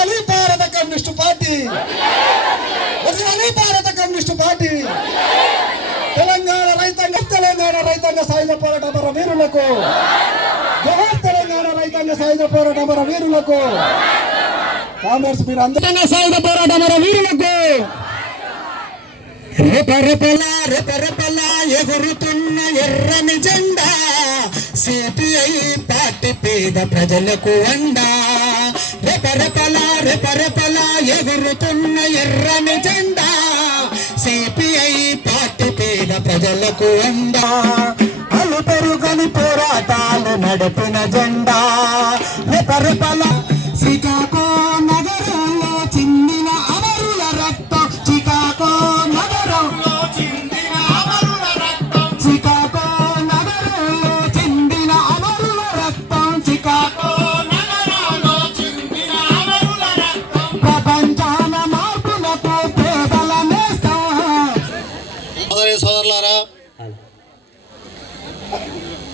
వర్ధిల్లాలి భారత communist party. వర్ధిల్లాలి భారత కమ్యూనిస్టు పార్టీ. తెలంగాణ రైతాంగ తెలంగాణ రైతాంగ సాయుధ పోరాట అమర వీరులకు. జవహర్ తెలంగాణ రైతాంగ సాయుధ పోరాట అమర వీరులకు. కాంగ్రెస్ మీరు అందరూ సాయుధ పోరాట అమర వీరులకు. రెపరెపల రెపరెపల ఎగురుతున్న ఎర్రని జెండా. సిపిఐ పార్టీ పేద ప్రజలకు అండా. రెపరెపల రెపరెపల ఎగురుతున్న ఎర్రని జెండా. సిపిఐ పార్టీ పేద ప్రజలకు అందా. అలు పెరుగని పోరాటాలు నడిపిన జెండా. రెపరెపల శ్రీకాకో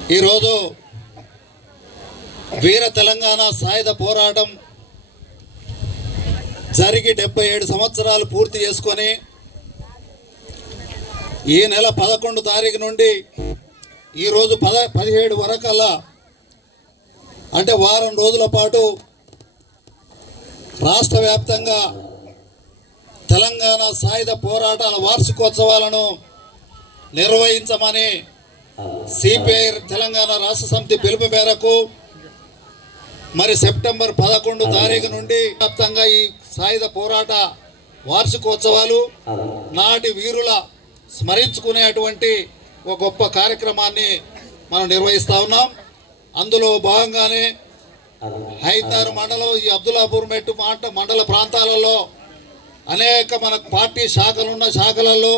ఈరోజు వీర తెలంగాణ సాయుధ పోరాటం జరిగి డెబ్బై ఏడు సంవత్సరాలు పూర్తి చేసుకొని ఈ నెల పదకొండు తారీఖు నుండి ఈరోజు పద పదిహేడు వరకల్లా అంటే వారం రోజుల పాటు రాష్ట్ర వ్యాప్తంగా తెలంగాణ సాయుధ పోరాటాల వార్షికోత్సవాలను నిర్వహించమని సిపిఐ తెలంగాణ రాష్ట్ర సమితి పిలుపు మేరకు మరి సెప్టెంబర్ పదకొండు తారీఖు నుండి వ్యాప్తంగా ఈ సాయుధ పోరాట వార్షికోత్సవాలు నాటి వీరుల స్మరించుకునేటువంటి ఒక గొప్ప కార్యక్రమాన్ని మనం నిర్వహిస్తా ఉన్నాం. అందులో భాగంగానే హైదర్ మండలం ఈ అబ్దుల్లాపూర్ మెట్టు మాట మండల ప్రాంతాలలో అనేక మన పార్టీ శాఖలున్న శాఖలలో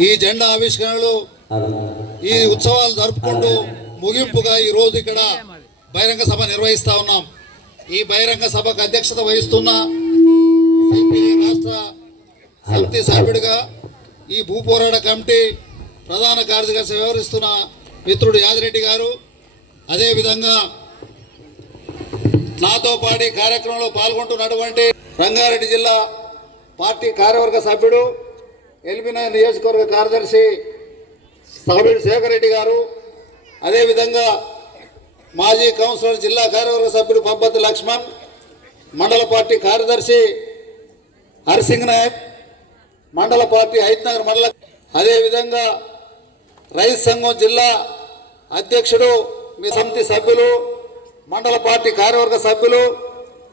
ఈ జెండా ఆవిష్కరణలు ఈ ఉత్సవాలు జరుపుకుంటూ ముగింపుగా ఈరోజు ఇక్కడ బహిరంగ సభ నిర్వహిస్తా ఉన్నాం. ఈ బహిరంగ సభకు అధ్యక్షత వహిస్తున్న రాష్ట్ర సమితి సభ్యుడిగా ఈ భూ పోరాట కమిటీ ప్రధాన కార్యదర్శి వ్యవహరిస్తున్న మిత్రుడు యాదిరెడ్డి గారు. అదేవిధంగా నాతో పాటు కార్యక్రమంలో పాల్గొంటున్నటువంటి రంగారెడ్డి జిల్లా పార్టీ కార్యవర్గ సభ్యుడు ఎల్బిన నియోజకవర్గ కార్యదర్శి సభ్యుడు శేఖర్ రెడ్డి గారు అదేవిధంగా మాజీ కౌన్సిలర్ జిల్లా కార్యవర్గ సభ్యుడు పబ్బతి లక్ష్మణ్ మండల పార్టీ కార్యదర్శి హరిసింగ్ నాయక్ మండల పార్టీ హైత్నగర్ మండల అదేవిధంగా రైతు సంఘం జిల్లా అధ్యక్షుడు మీ సమితి సభ్యులు మండల పార్టీ కార్యవర్గ సభ్యులు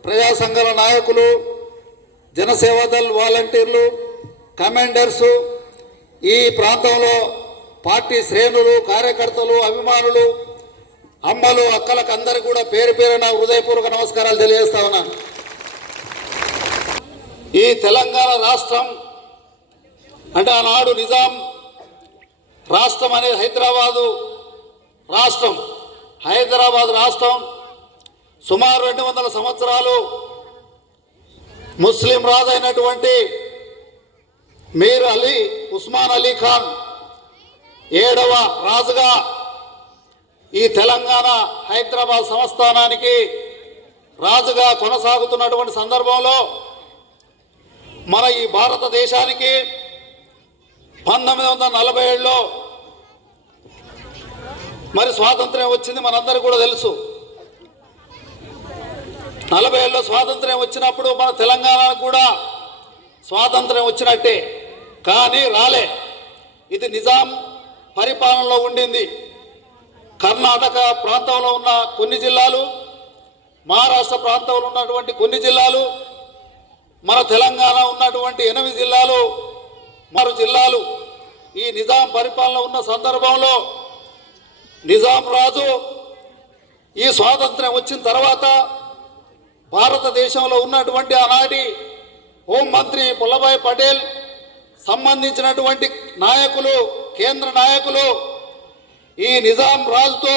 ప్రజా సంఘాల నాయకులు జనసేవాదల్ వాలంటీర్లు కమాండర్సు ఈ ప్రాంతంలో పార్టీ శ్రేణులు కార్యకర్తలు అభిమానులు అమ్మలు అక్కలకు అందరికి కూడా పేరు పేరున హృదయపూర్వక నమస్కారాలు తెలియజేస్తా ఉన్నాను ఈ తెలంగాణ రాష్ట్రం అంటే ఆనాడు నిజాం రాష్ట్రం అనేది హైదరాబాదు రాష్ట్రం. హైదరాబాద్ రాష్ట్రం సుమారు రెండు వందల సంవత్సరాలు ముస్లిం రాజు అయినటువంటి మీర్ అలీ ఉస్మాన్ అలీ ఖాన్ ఏడవ రాజుగా ఈ తెలంగాణ హైదరాబాద్ సంస్థానానికి రాజుగా కొనసాగుతున్నటువంటి సందర్భంలో మన ఈ భారతదేశానికి పంతొమ్మిది వందల నలభై ఏడులో మరి స్వాతంత్ర్యం వచ్చింది మనందరికీ కూడా తెలుసు. నలభై ఏళ్ళలో స్వాతంత్ర్యం వచ్చినప్పుడు మన తెలంగాణకు కూడా స్వాతంత్ర్యం వచ్చినట్టే. కానీ రాలే. ఇది నిజాం పరిపాలనలో ఉండింది. కర్ణాటక ప్రాంతంలో ఉన్న కొన్ని జిల్లాలు మహారాష్ట్ర ప్రాంతంలో ఉన్నటువంటి కొన్ని జిల్లాలు మన తెలంగాణ ఉన్నటువంటి ఎనిమిది జిల్లాలు మరో జిల్లాలు. ఈ నిజాం పరిపాలన ఉన్న సందర్భంలో నిజాం రాజు ఈ స్వాతంత్రం వచ్చిన తర్వాత భారతదేశంలో ఉన్నటువంటి ఆనాటి హోంమంత్రి పుల్లభాయ్ పటేల్ సంబంధించినటువంటి నాయకులు కేంద్ర నాయకులు ఈ నిజాం రాజుతో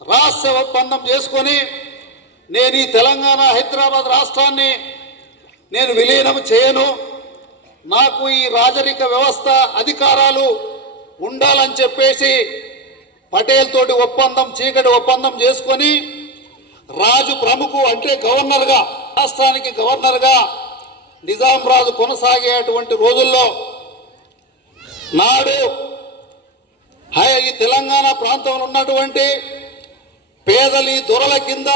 రహస్య ఒప్పందం చేసుకొని నేను ఈ తెలంగాణ హైదరాబాద్ రాష్ట్రాన్ని నేను విలీనం చేయను. నాకు ఈ రాజరిక వ్యవస్థ అధికారాలు ఉండాలని చెప్పేసి పటేల్ తోటి ఒప్పందం చీకటి ఒప్పందం చేసుకొని రాజు ప్రముఖు అంటే గవర్నర్గా రాష్ట్రానికి గవర్నర్గా నిజాం రాజు కొనసాగేటువంటి రోజుల్లో నాడు ఈ తెలంగాణ ప్రాంతంలో ఉన్నటువంటి పేదలి దొరల కింద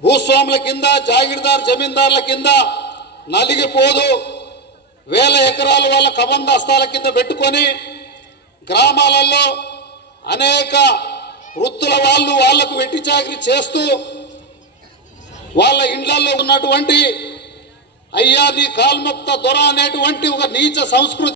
భూస్వాముల కింద జాగీర్దార్ జమీందారుల కింద నలిగిపోదు. వేల ఎకరాలు వాళ్ళ కబంద హస్తాల కింద పెట్టుకొని గ్రామాలలో అనేక వృత్తుల వాళ్ళు వాళ్ళకు వెట్టి చాకరీ చేస్తూ వాళ్ళ ఇండ్లలో ఉన్నటువంటి అయ్యా నీ కాల్ముక్త దొర అనేటువంటి ఒక నీచ సంస్కృతి